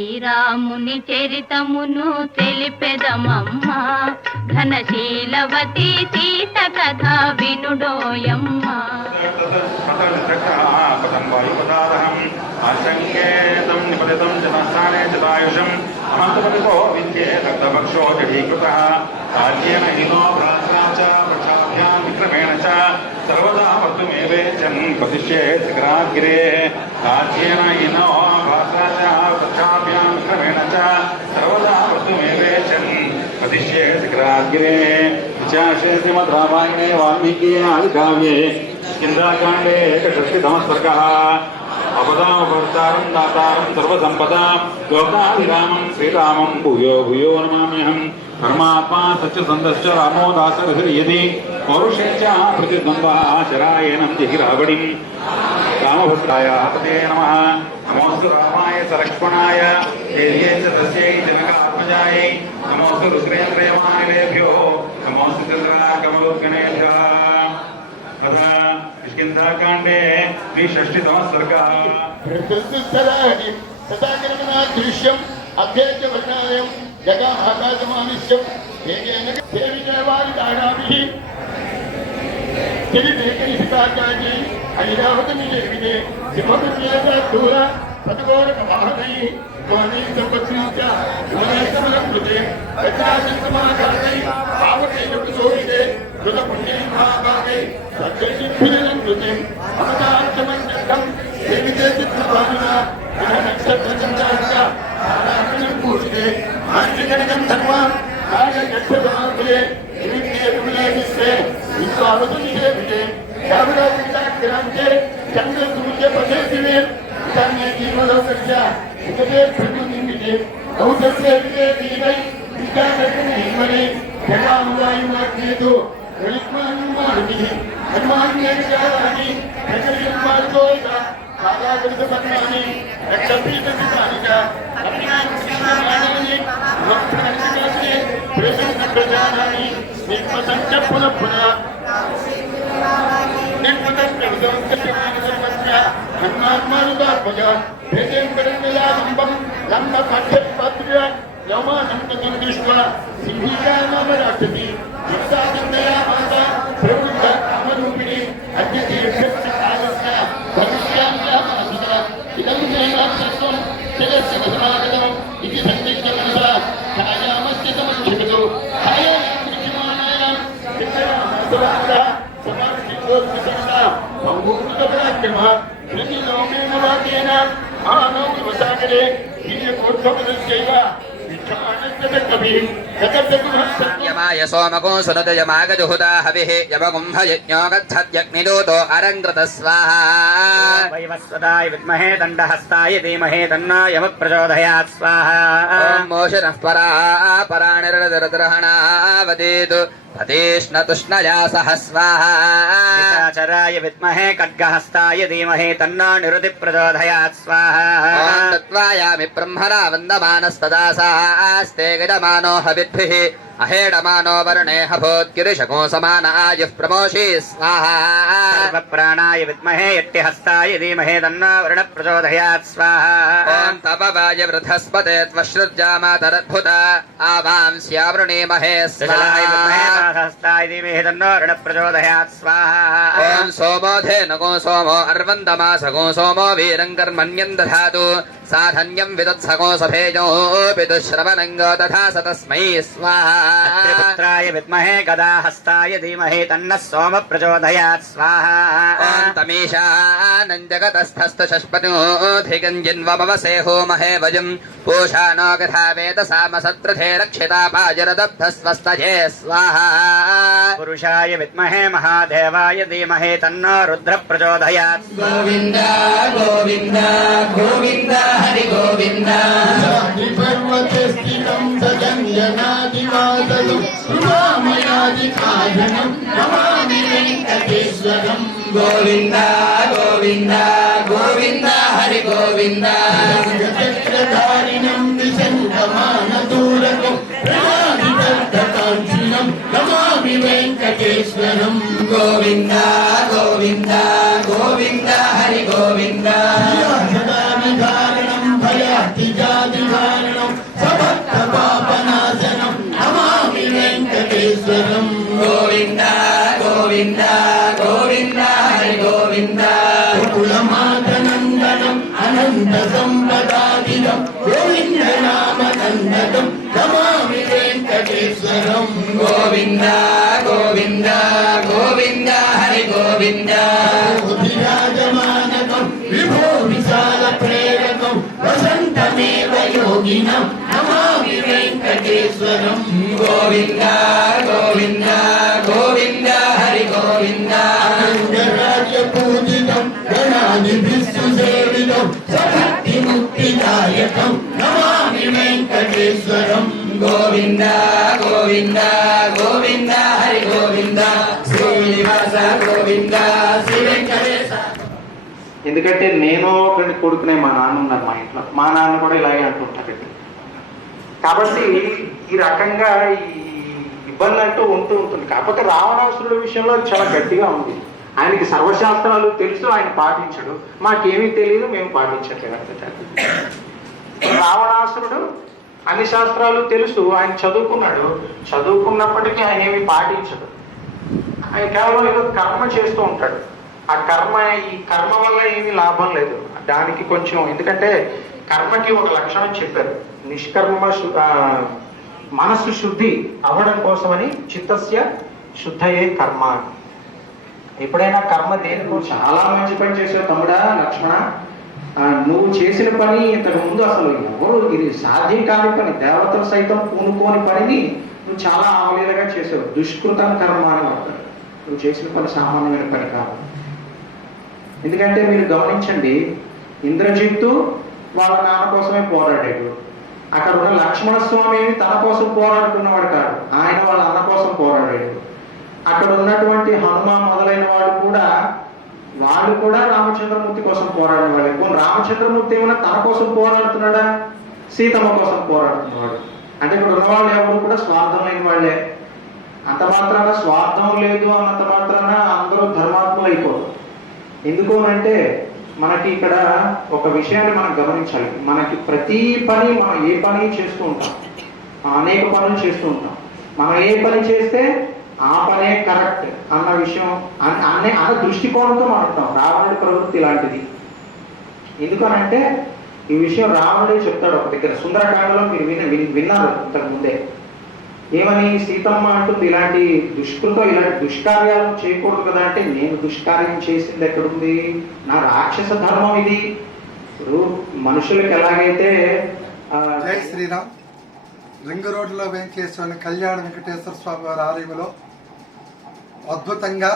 శ్రీరాముని చరితమును తెలిపెదమమ్మా ఘనశీలవతి సీత కథ వినుడోయమ్మా. ఆశంకేతం నిపతితం జనస్థానే జటాయుషం అనంతపతితో విద్యే దగ్ధభక్షో జఢీకృతః రాజ్యేన హీనో భ్రాత్రాచ వృక్షాభ్యాం విక్రమేణ చ సర్వదా వర్తుమేవేచన్ ప్రతిష్ఠే శిఖరాగ్రే. రాజ్యేన హీనో భ్రాత్రాచ వృక్షాభ్యాం విక్రమేణ చ సర్వదా వర్తుమేవేచన్ ప్రతిష్ఠే శిఖరాగ్రే. విచాషే శ్రీమద్ రామాయణే వాల్మీకి ఆదికావ్యే ఇంద్రాకాండే ఏకషష్టితమः सर्गः. अपदामभर्तारं दातारं सर्वसम्पदां लोकाभिरामं श्रीरामं भूयो भूयो नमाम्यहं. परमात्मा सच्चिदानन्दश्च रामो दासरथिर्यदि पौरुषेच प्रतिद्वन्द्वः शरायेनं जहिरावडिं. रामभद्राय पते नमः. नमोऽस्तु रामाय स लक्ष्मणाय देव्यै च तस्यै जनकात्मजायै. नमोऽस्तु रुद्रेन्द्रयमानिलेभ्यो नमोऽस्तु चन्द्राकमलोत्कनेभ्यः. किष्किन्धाकाण्डे द्विषष्टितमः सर्गः. दृश्यम् अभ्यर्थवर्णायं जगामाकाशमानिश्यं वेगेन सेवितवारिदानाभिः तिरिदेकैहिताकाजी ऐरावतमिदेविने सिंहपुर्येतूर पदगोरकवाहनैः गोनीसपत्नीच गोनीसमलं कृते वज्राजन्तमाकारै पावकैरपसोहिते कृतपुण्यैर्महाभागै सद्गतिभिरलं कृते अमदार्थमञ्जकं सेविते चित्रभानुना नक्षत्रचन्द्राश्च आराधनं पूजिते आर्यगणकं धर्मान् नागयक्षसमाकुले निमित्ते विमलेभिस्ते विश्वावतुनिषेभिते यावदाग्रान्ते चन्द्रसूर्यपथेशिवे तन्मे जीवलोकस्य हितते प्रभुनिमिते औतस्येभिते दीवै विद्यादर्शनैर्मणे जगामुवायुवाग्नेतु ललित्मानुमानिः हनुमान्येर्जालानि प्रकर्यन्मार्गोयता कालागृतपद्मानि रक्तपीठपितानि च अग्निमानुष्यमाणानि लोकप्रणिकानि प्रसन्नप्रजानानि निर्मसञ्च पुनः पुनः निर्मतप्रविदोऽन्तर्यमानसर्वस्य हनुमान्मानुदात्मज भेदेम्बरनिलालम्बं लम्बकाठ्यपात्र्य यौमानं ततं दृष्ट्वा सिंहिकामराक्षसी युक्तानन्दया माता प्रवृद्ध कामरूपिणी अद्यतीर्थस्य भविष्याम्यामासिता इदं सेनाक्षत्वं जगस्य समागतम् इति सन्दिग्धमनसा छायामस्य समक्षिपतो छायायां दृश्यमानायां चित्रयामासवासः समार्थितोत्सन्ना बहुभूतपराक्रमः प्रतिलोमेन वाक्येन मानव विवसागरे हिर्यकोत्सवदस्यैव यमाय सोमको सुनत यमागजुहुता हविः यमगुम्भ यज्ञो गच्छत्यग्निदूतो अरङ्कृत स्वाहा. वैवस्वताय विद्महे दण्डहस्ताय धीमहि तन्नो यमः प्रचोदयात् स्वाहा. ॐ मोषणः पराणिरदरद्रहणावदेतु पतेष्णतुष्णया सह स्वाहा. निशाचराय विद्महे खड्गहस्ताय धीमहि तन्नो निरुतिः प्रचोदयात् स्वाहा. ॐ तत्त्वायामि ब्रह्मणा वन्दमानस्तदा आस्ते गजमानो हविद्भिः अहेडमानो वरुणे हभोत्किरिशको समान आयुः प्रमोषि स्वाहा. सर्वप्राणाय विद्महे यट्टिहस्ताय धीमहि तन्नो वरुणः प्रचोदयात् स्वाहा. ॐ तपवाय वृधस्पते त्वश्रुज्जामातरद्भुता आवांस्यावृणीमहे स्वाहा. हस्ताय धीमहि तन्नो वरुणः प्रचोदयात् स्वाहा. ॐ सोमो धेनुको सोमो अर्वन्दमासको सोमो वीरं कर्मण्यं दधातु साधन्यं विदत्सको सभेजो पितुश्रवणङ्गो दधास तस्मै स्वाहा. त्रिपुत्राय विद्महे गदाहस्ताय धीमहि तन्नः सोमः प्रचोदयात् स्वाहा. ॐ तमीशानञ्जगतस्थस्तु षष्पतिधिगञ्जिन्वमवसे होमहे वजं पूषानो गथा वेदसामसत्रथे रक्षिता पाजरदब्धस्वस्तये स्वाहा. पुरुषाय विद्महे महादेवाय धीमहि तन्नो रुद्रः प्रचोदयात्. गोविन्द गोविन्द गोविन्द हरि गोविन्द. पर्वते स्थितं सजन्यनादिवादनं रामयादिकाधनं नमामि वेङ्कटेश्वरं. गोविन्द गोविन्द गोविन्द हरि गोविन्द. चक्रधारिणं विशन्तमानदूरकं प्रणादितकाञ्चिनं नमामि वेङ्कटेश्वरं. गोविन्द गोविन्द गोविन्द हरि गोविन्द. सदा निधारणं भयातिजाति నివారణం సమస్త పాపనాశనం నమామి వెంకటేశ్వరం. గోవింద గోవింద గోవింద హరి గోవింద కులమాతనందనం అనంత సంపదాదిదం గోవింద నామనందనం నమామి వెంకటేశ్వరం. గోవింద గోవింద గోవింద హరి గోవింద విరాజమానకం విభో విశాల ప్రేరకం వసంతమేవ యోగినం నమామి వెంకటేశ్వరం. గోవింద గోవింద గోవింద హరి గోవింద రాజ్య పూజితం గణాధిభిస్సు సేవితం సభక్తి ముక్తిదాయకం నమామి వెంకటేశ్వరం. గోవింద గోవింద గోవింద హరి గోవింద శ్రీనివాస గోవింద శ్రీ వెంకటేశ. ఎందుకంటే నేను ఒకటి కొడుకునే మా నాన్న ఉన్నారు మా ఇంట్లో, మా నాన్న కూడా ఇలాగే అంటుంటారండి. కాబట్టి ఈ రకంగా ఈ ఇబ్బంది అంటూ ఉంటుంది. కాకపోతే రావణాసురుడి విషయంలో చాలా గట్టిగా ఉంది. ఆయనకి సర్వశాస్త్రాలు తెలుసు, ఆయన పాటించడు. మాకేమీ తెలియదు, మేము పాటించట్లేదు అంతే. రావణాసురుడు అన్ని శాస్త్రాలు తెలుసు, ఆయన చదువుకున్నాడు. చదువుకున్నప్పటికీ ఆయన ఏమి పాటించడు. ఆయన కేవలం ఏదో కర్మ చేస్తూ ఉంటాడు. ఆ కర్మ, ఈ కర్మ వల్ల ఏమీ లాభం లేదు దానికి కొంచెం. ఎందుకంటే కర్మకి ఒక లక్షణం చెప్పారు, నిష్కర్మ మనస్సు శుద్ధి అవ్వడం కోసమని చిత్తస్య శుద్ధయే కర్మ. ఎప్పుడైనా కర్మ దేనికో చాలా మంచి పని చేసావు తమ్ముడా లక్ష్మణ, నువ్వు చేసిన పని ఇంతకు ముందు అసలు ఎవరు, ఇది సాధ్యం కాని పని, దేవతలు సైతం పూనుకోని పనిని నువ్వు చాలా అవలీలగా చేసావు. దుష్కృతం కర్మ అని వాడతారు. నువ్వు చేసిన పని సామాన్యమైన పని కాదు. ఎందుకంటే మీరు గమనించండి, ఇంద్రజిత్తు వాళ్ళ నాన్న కోసమే పోరాడాడు. అక్కడ ఉన్న లక్ష్మణస్వామి తన కోసం పోరాడుతున్నవాడు కాదు, ఆయన వాళ్ళ అన్న కోసం పోరాడాడు. అక్కడ ఉన్నటువంటి హనుమ మొదలైన వాళ్ళు కూడా రామచంద్రమూర్తి కోసం పోరాడిన వాళ్ళే. రామచంద్రమూర్తి ఏమైనా తన కోసం పోరాడుతున్నాడా? సీతమ్మ కోసం పోరాడుతున్నాడు. అంటే ఇక్కడ ఉన్నవాళ్ళు ఎవరు కూడా స్వార్థం లేని వాళ్ళే. అంత మాత్రాన స్వార్థం లేదు అన్నంత మాత్రాన అందరూ ధర్మాత్ములు అయిపోరు. ఎందుకు అంటే మనకి ఇక్కడ ఒక విషయాన్ని మనం గమనించాలి. మనకి ప్రతి పని, మనం ఏ పని చేస్తూ ఉంటాం, అనేక పనులు చేస్తూ ఉంటాం. మనం ఏ పని చేస్తే ఆ పనే కరెక్ట్ అన్న విషయం అన్న దృష్టికోణంతో మాట్లాడతాం. రావణుడి ప్రవృత్తి ఇలాంటిది. ఎందుకనంటే ఈ విషయం రావణుడే చెప్తాడు ఒక దగ్గర. సుందరకాండలో మీరు విన్నారు ఇంతకు ముందే. ఏమని సీతమ్మ అంటుంది, ఇలాంటి ఇలాంటి దుష్కార్యాలను చేయకూడదు కదా అంటే, నేను దుష్కార్యం చేసింది ఎక్కడుంది? నా రాక్షస ధర్మం ఇది. ఇప్పుడు మనుషులకు ఎలాగైతే జై శ్రీరామ్. రింగ్ రోడ్లో వెంకటేశ్వర కళ్యాణ వెంకటేశ్వర స్వామి వారి ఆలయంలో అద్భుతంగా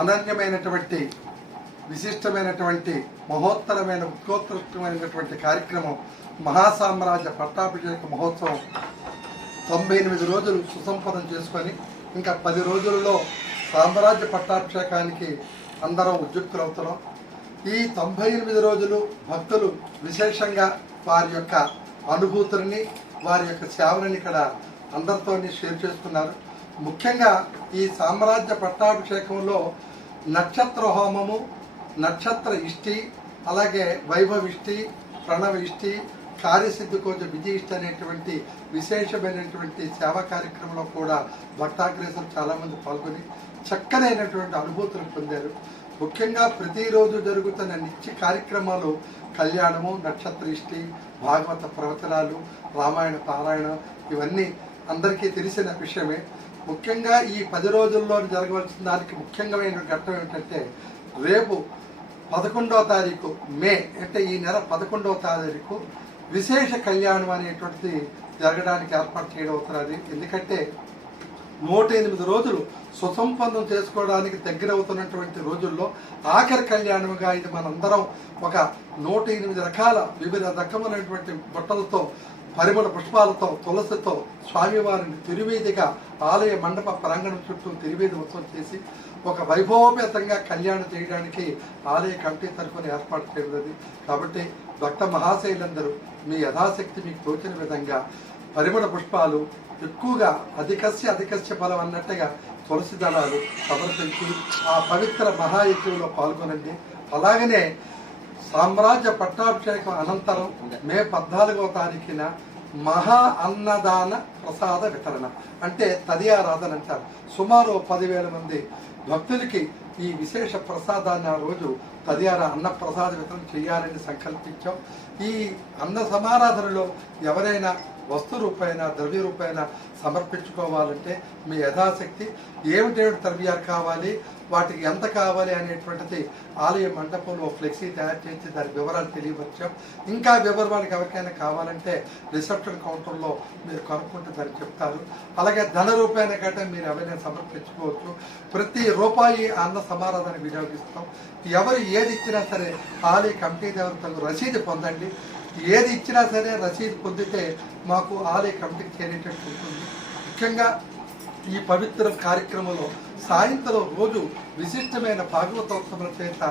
అనన్యమైనటువంటి విశిష్టమైనటువంటి మహోత్తరమైన ఉత్కోత్కృష్టమైనటువంటి కార్యక్రమం మహాసామ్రాజ్య పట్టాభిషేక మహోత్సవం 98 రోజులు సుసంపన్నం చేసుకొని ఇంకా 10 రోజులలో సామ్రాజ్య పట్టాభిషేకానికి అందరం ఉద్యుక్తులవుతున్నాం. ఈ 98 రోజులు భక్తులు విశేషంగా వారి యొక్క అనుభూతులని, వారి యొక్క సేవలని ఇక్కడ అందరితో షేర్ చేసుకున్నారు. ముఖ్యంగా ఈ సామ్రాజ్య పట్టాభిషేకంలో నక్షత్ర హోమము, నక్షత్ర ఇష్టి, అలాగే వైభవ ఇష్టి, ప్రణవ ఇష్టి, కార్యసిద్ధి కోసం విజయ ఇష్టి అనేటువంటి విశేషమైనటువంటి సేవా కార్యక్రమంలో కూడా భక్తాగ్రేసులు చాలామంది పాల్గొని చక్కనైనటువంటి అనుభూతులు పొందారు. ముఖ్యంగా ప్రతిరోజు జరుగుతున్న నిత్య కార్యక్రమాలు కళ్యాణము, నక్షత్ర ఇష్టి, భాగవత ప్రవచనాలు, రామాయణ పారాయణం ఇవన్నీ అందరికీ తెలిసిన విషయమే. ముఖ్యంగా ఈ 10 రోజుల్లో జరగవలసిన దానికి ముఖ్యమైన ఘట్టం ఏమిటంటే, రేపు 11వ తారీఖు మే, అంటే ఈ నెల 11వ తారీఖు విశేష కళ్యాణం అనేటువంటిది జరగడానికి ఏర్పాటు చేయడం అవుతున్నది. ఎందుకంటే 108 రోజులు సుసంపన్నం చేసుకోవడానికి దగ్గరవుతున్నటువంటి రోజుల్లో ఆఖరి కళ్యాణముగా ఇది మనందరం ఒక 108 రకాల వివిధ రకమైనటువంటి బట్టలతో, పరిమళ పుష్పాలతో, తులసితో స్వామివారిని తిరువీధిగా ఆలయ మండప ప్రాంగణం చుట్టూ తిరువీధి ఉత్సవం చేసి ఒక వైభవపేతంగా కళ్యాణం చేయడానికి ఆలయ కమిటీ తరఫున ఏర్పాటు చేయబడింది. కాబట్టి భక్త మహాశైలందరూ మీ యథాశక్తి మీకు తోచిన విధంగా పరిమళ పుష్పాలు ఎక్కువగా అధికస్య ఫలం అన్నట్టుగా తులసి దళాలు సమర్పించి ఆ పవిత్ర మహాయజ్ఞంలో పాల్గొనండి. అలాగనే సామ్రాజ్య పట్టాభిషేకం అనంతరం మే 14వ తారీఖున మహా అన్నదాన ప్రసాద వితరణ అంటే తదియారాధన అంటారు. సుమారు 10,000 మంది భక్తులకి ఈ విశేష ప్రసాదాన్ని ఆ రోజు తదియార అన్న ప్రసాద వితరణ చేయాలని సంకల్పించాం. ఈ అన్న సమారాధనలో ఎవరైనా వస్తు రూపాయన ద్రవ్య రూపాయన సమర్పించుకోవాలంటే మీ యథాశక్తి ఏమిటేమిటి ద్రవ్యాలు కావాలి, వాటికి ఎంత కావాలి అనేటువంటిది ఆలయ మండపంలో ఫ్లెక్సీ తయారు చేసి దాని వివరాలు తెలియవచ్చాం. ఇంకా వివరాలకు ఎవరికైనా కావాలంటే రిసెప్షన్ కౌంటర్లో మీరు కనుక్కుంటే దాన్ని చెప్తారు. అలాగే ధన రూపాయన గట్రా మీరు ఎవరైనా సమర్పించుకోవచ్చు. ప్రతి రూపాయి అన్న సమారాధన వినియోగిస్తాం. ఎవరు ఏది ఇచ్చినా సరే ఆలయ కమిటీ దేవతలకు రసీదు పొందండి. ఏది ఇచ్చినా సరే రసీదు పొందితే మాకు ఆలయ కమిటీకి చేరేటట్టు ఉంటుంది. ముఖ్యంగా ఈ పవిత్ర కార్యక్రమంలో సాయంత్రం రోజు విశిష్టమైన భాగవతోత్సవాల చేత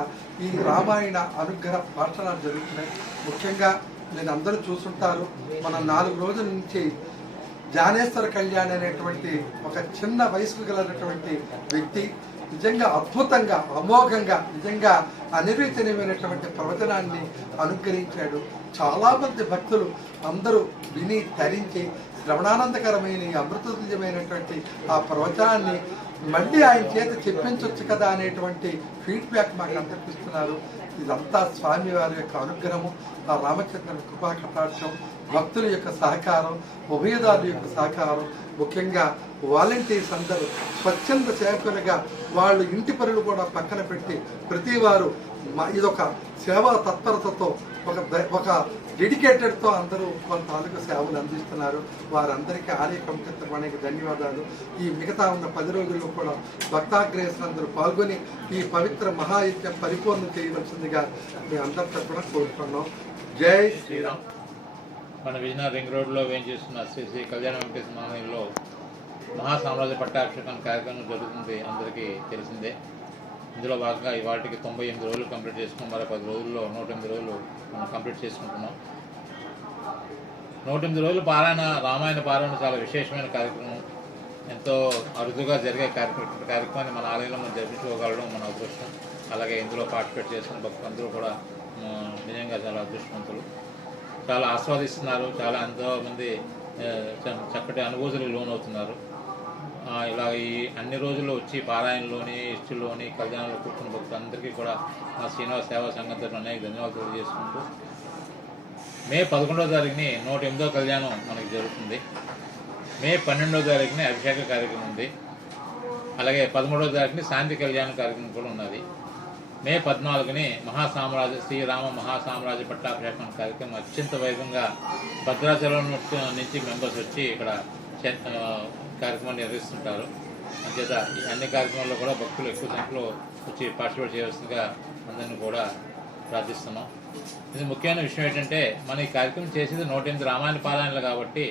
ఈ రామాయణ అనుగ్రహ భాషణాలు జరుగుతున్నాయి. ముఖ్యంగా మీరు అందరూ చూస్తుంటారు, మన 4 రోజుల నుంచి జ్ఞానేశ్వర కళ్యాణ్ అనేటువంటి ఒక చిన్న వయసుకు గలటువంటి వ్యక్తి నిజంగా అద్భుతంగా అమోఘంగా నిజంగా అనిర్వచనీయమైనటువంటి ప్రవచనాన్ని అనుగ్రహించాడు. చాలామంది భక్తులు అందరూ విని ధరించి శ్రవణానందకరమైన అమృతతుల్యమైనటువంటి ఆ ప్రవచనాన్ని మళ్ళీ ఆయన చేత చెప్పించవచ్చు కదా అనేటువంటి ఫీడ్బ్యాక్ మాకు అందరిపిస్తున్నారు. ఇదంతా స్వామి వారి యొక్క అనుగ్రహము, ఆ రామచంద్రుని కృపా కటాక్షం, భక్తుల యొక్క సహకారం, ఉభయదారుల యొక్క సహకారం, ముఖ్యంగా వాలంటీర్స్ అందరూ స్వచ్ఛంద సేవకులుగా వాళ్ళు ఇంటి పనులు కూడా పక్కన పెట్టి ప్రతి వారు ఇదొక సేవా తత్పరతతో ఒక డెడికేటెడ్తో అందరూ వాళ్ళ తాలూకు సేవలు అందిస్తున్నారు. వారందరికీ ఆలయ కమిటీ తరపున ధన్యవాదాలు. ఈ మిగతా ఉన్న 10 రోజుల్లో కూడా భక్తాగ్రేసులందరూ పాల్గొని ఈ పవిత్ర మహాయజ్ఞం పరిపూర్ణం చేయవలసిందిగా మీ అందరితో కూడా కోరుతున్నాం. జై శ్రీరామ్. మన విజయనగరం రింగ్ రోడ్లో వేయించేస్తున్న శ్రీ శ్రీ కళ్యాణ వెంకటేశ్వర ఆలయంలో మహాసామ్రాజ్య పట్టాభిషేకం కార్యక్రమం జరుగుతుంది, అందరికీ తెలిసిందే. ఇందులో భాగంగా ఇవాటికి 98 రోజులు కంప్లీట్ చేసుకున్నాం. మరో 10 రోజుల్లో 108 రోజులు మనం కంప్లీట్ చేసుకుంటున్నాం. 108 రోజులు పారాయణ, రామాయణ పారాయణ చాలా విశేషమైన కార్యక్రమం. ఎంతో అరుదుగా జరిగే కార్యక్రమాన్ని మన ఆలయంలో మనం జరిపించుకోగలడం మన అదృష్టం. అలాగే ఇందులో పార్టిసిపేట్ చేస్తున్న భక్తులందరూ కూడా నిజంగా చాలా అదృష్టవంతులు. చాలా ఆస్వాదిస్తున్నారు. చాలా ఎంతోమంది చక్కటి అనుభూతులకు లోనవుతున్నారు. ఇలా ఈ అన్ని రోజుల్లో వచ్చి పారాయణలోని ఇష్టలోని కళ్యాణంలో కూర్చున్న భక్తులందరికీ కూడా మా శ్రీనివాస సేవా సంఘం తరఫున అనేక ధన్యవాదాలు తెలియజేసుకుంటూ మే 11వ తారీఖుని 108వ కళ్యాణం మనకి జరుగుతుంది. మే 12వ తారీఖుని అభిషేక కార్యక్రమం ఉంది. అలాగే 13వ తారీఖుని శాంతి కళ్యాణ కార్యక్రమం కూడా ఉన్నది. మే 14ని శ్రీరామ మహాసామ్రాజ్య పట్టాభిషేకం కార్యక్రమం అత్యంత వైభవంగా భద్రాచలం నుంచి మెంబర్స్ వచ్చి ఇక్కడ కార్యక్రమాన్ని నిర్వహిస్తుంటారు. అంచేత ఈ అన్ని కార్యక్రమాల్లో కూడా భక్తులు ఎక్కువ సంఖ్యలో వచ్చి పార్టిసిపేట్ చేయవలసిందిగా అందరినీ కూడా ప్రార్థిస్తున్నాం. ఇది ముఖ్యమైన విషయం ఏంటంటే మన ఈ కార్యక్రమం చేసేది 108 రామాయణ పారాయణలు కాబట్టి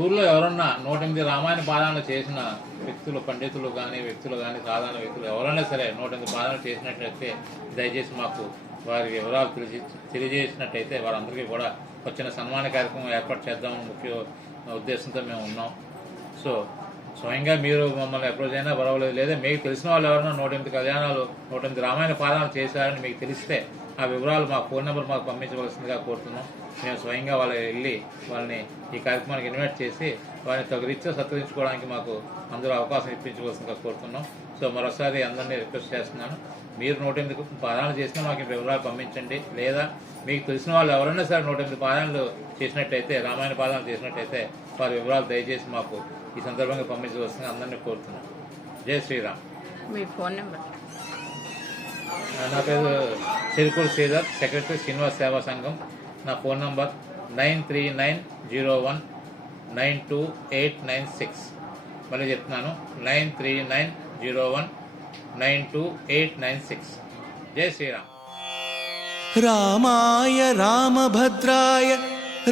ఊర్లో ఎవరన్నా 108 రామాయణ పారాయణలు చేసిన వ్యక్తులు, పండితులు కానీ సాధారణ వ్యక్తులు ఎవరైనా సరే 108 పారాయణలు చేసినట్లయితే దయచేసి మాకు వారి వివరాలు తెలియజేసినట్టయితే వారందరికీ కూడా వచ్చిన సన్మాన కార్యక్రమం ఏర్పాటు చేద్దామని ముఖ్య ఉద్దేశంతో మేము ఉన్నాం. సో స్వయంగా మీరు మమ్మల్ని అప్రోచ్ అయినా పర్వాలేదు, లేదా మీకు తెలిసిన వాళ్ళు ఎవరైనా 108 కళ్యాణాలు 108 రామాయణ పారాయణలు చేశారని మీకు తెలిస్తే ఆ వివరాలు మా ఫోన్ నెంబర్ మాకు పంపించవలసిందిగా కోరుతున్నాం. మేము స్వయంగా వెళ్ళి వాళ్ళని ఈ కార్యక్రమానికి ఇన్వైట్ చేసి వారిని తగిరీత్యా సత్కరించుకోవడానికి మాకు అందరూ అవకాశం ఇప్పించవలసిందిగా కోరుతున్నాం. సో మరోసారి అందరినీ రిక్వెస్ట్ చేస్తున్నాను, మీరు 108 పారాయణలు చేసినా మాకు వివరాలు పంపించండి. లేదా మీకు తెలిసిన వాళ్ళు ఎవరైనా సరే 108 పారాయణలు చేసినట్టయితే, రామాయణ పారాయణలు చేసినట్టయితే వారి వివరాలు దయచేసి మాకు ఈ సందర్భంగా పంపించవలసిందిగా అందరినీ కోరుతున్నాం. జై శ్రీరామ్. మీ ఫోన్ నెంబర్? నా పేరు చిరుకూరు శ్రీధర్, సెక్రటరీ శ్రీనివాస సేవా సంఘం. నా ఫోన్ నంబర్ 9390192896. మళ్ళీ చెప్తున్నాను, 9390192896. జై శ్రీరామ్. రామాయ రామభద్రాయ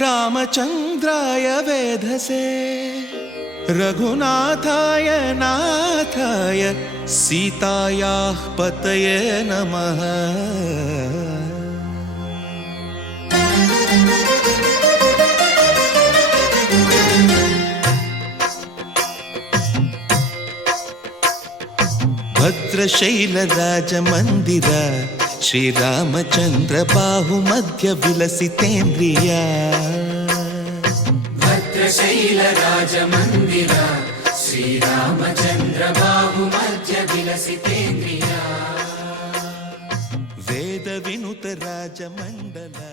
రామచంద్రాయ వేధసే రఘునాథాయ నాథాయ సీతాయాః పతయే నమః. భద్రశైల రాజమందిర श्रीरामचन्द्र बाहुमध्य विलसितेन्द्रिया भद्रशैलराजमन्दिरा श्रीरामचन्द्र बाहुमध्य विलसितेन्द्रिया वेद विनुत राजमण्डला